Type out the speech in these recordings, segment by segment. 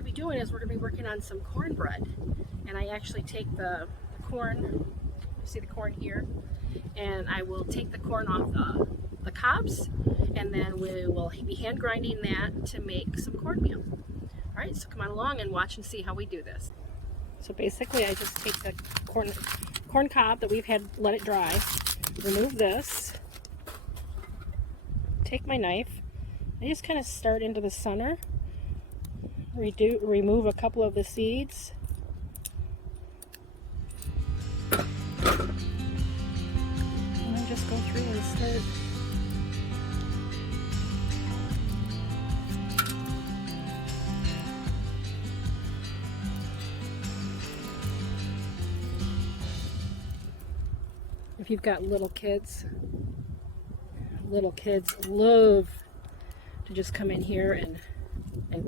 to be doing is we're going to be working on some cornbread. And I actually take the corn, you see the corn here, and I will take the corn off the cobs, and then we will be hand grinding that to make some cornmeal. Alright, so come on along and watch and see how we do this. So basically I just take the corn cob that we've had, let it dry, remove this, take my knife, I just kind of start into the center, remove a couple of the seeds, and then just go through and start. If you've got little kids love to just come in here and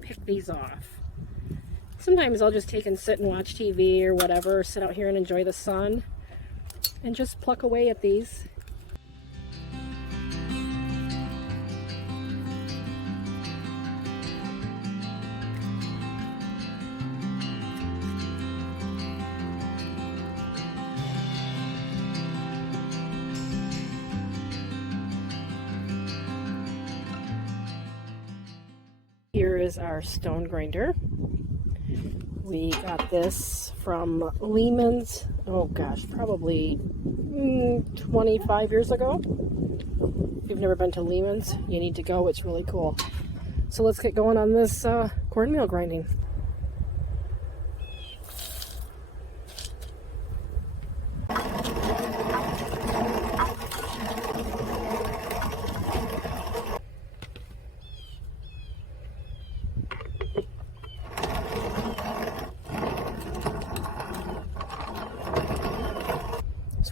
pick these off. Sometimes I'll just take and sit and watch TV or whatever, or sit out here and enjoy the sun and just pluck away at these. Here is our stone grinder. We got this from Lehman's, oh gosh, probably 25 years ago. If you've never been to Lehman's, you need to go, it's really cool. So let's get going on this cornmeal grinding.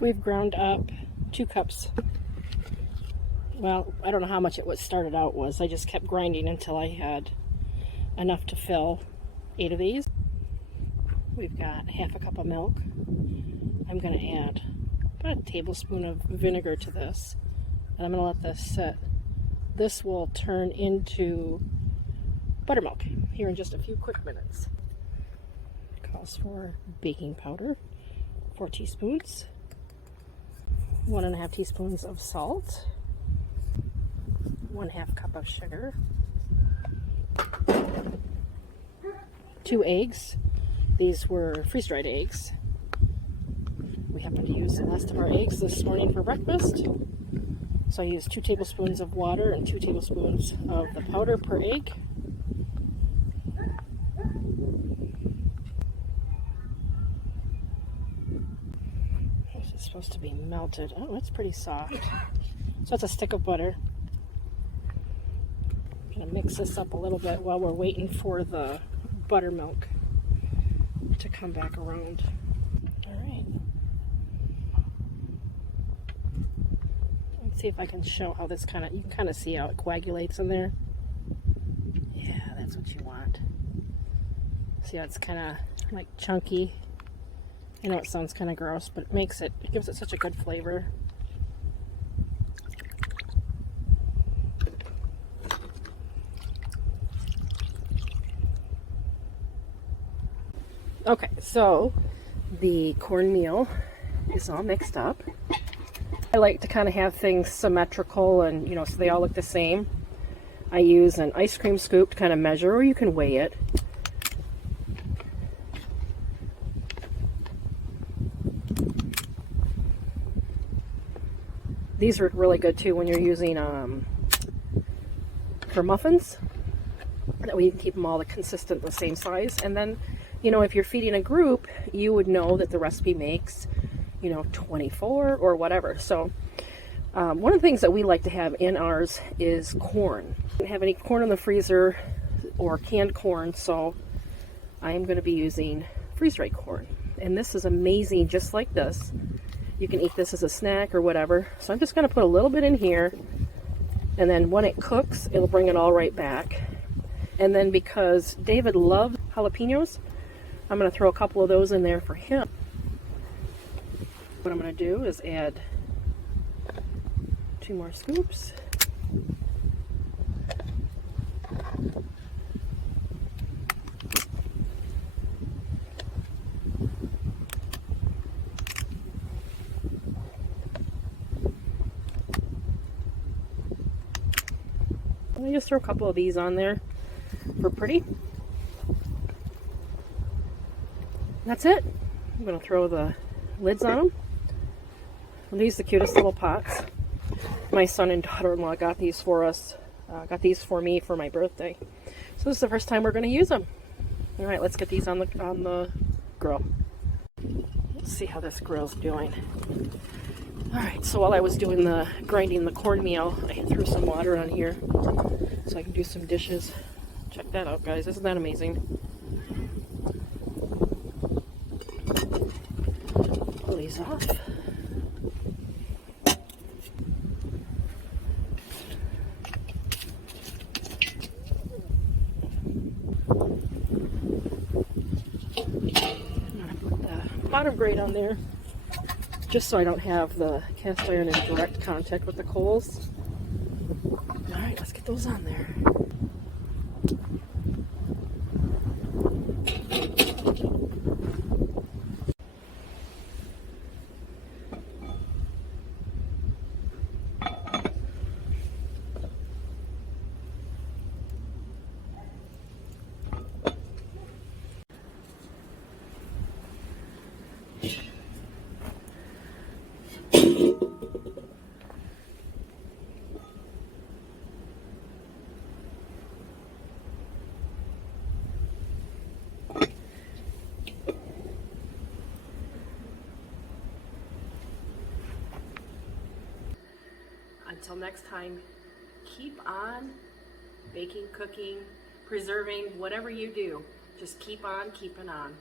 We've ground up 2 cups. Well, I don't know how much it was started out was. I just kept grinding until I had enough to fill 8 of these. We've got half a cup of milk. I'm going to add about a tablespoon of vinegar to this, and I'm going to let this sit. This will turn into buttermilk here in just a few quick minutes. It calls for baking powder, 4 teaspoons. 1.5 teaspoons of salt, 1/2 cup of sugar, 2 eggs. These were freeze-dried eggs. We happened to use the rest of our eggs this morning for breakfast. So I used 2 tablespoons of water and 2 tablespoons of the powder per egg. It's supposed to be melted. Oh, it's pretty soft. So it's a stick of butter. I'm going to mix this up a little bit while we're waiting for the buttermilk to come back around. Alright. Let's see if I can show how this kind of, you can kind of see how it coagulates in there. Yeah, that's what you want. See how it's kind of like chunky. I know it sounds kind of gross, but it gives it such a good flavor. Okay, so the cornmeal is all mixed up. I like to kind of have things symmetrical and, you know, so they all look the same. I use an ice cream scoop to kind of measure, or you can weigh it. These are really good too when you're using for muffins. That way you can keep them all consistent, the same size. And then, you know, if you're feeding a group, you would know that the recipe makes, you know, 24 or whatever. So one of the things that we like to have in ours is corn. I don't have any corn in the freezer or canned corn, so I am going to be using freeze-dried corn. And this is amazing, just like this. You can eat this as a snack or whatever. So I'm just going to put a little bit in here, and then when it cooks, it'll bring it all right back. And then because David loves jalapenos, I'm going to throw a couple of those in there for him. What I'm going to do is add 2 more scoops. I just throw a couple of these on there for pretty. That's it. I'm going to throw the lids on them. And these are the cutest little pots. My son and daughter-in-law got these for us. Got these for me for my birthday. So this is the first time we're going to use them. All right, let's get these on the grill. Let's see how this grill's doing. All right, so while I was doing grinding the cornmeal, I threw some water on here so I can do some dishes. Check that out, guys. Isn't that amazing? Pull these off. Bottom grate on there, just so I don't have the cast iron in direct contact with the coals. All right, let's get those on there. Until next time, keep on baking, cooking, preserving, whatever you do. Just keep on keeping on.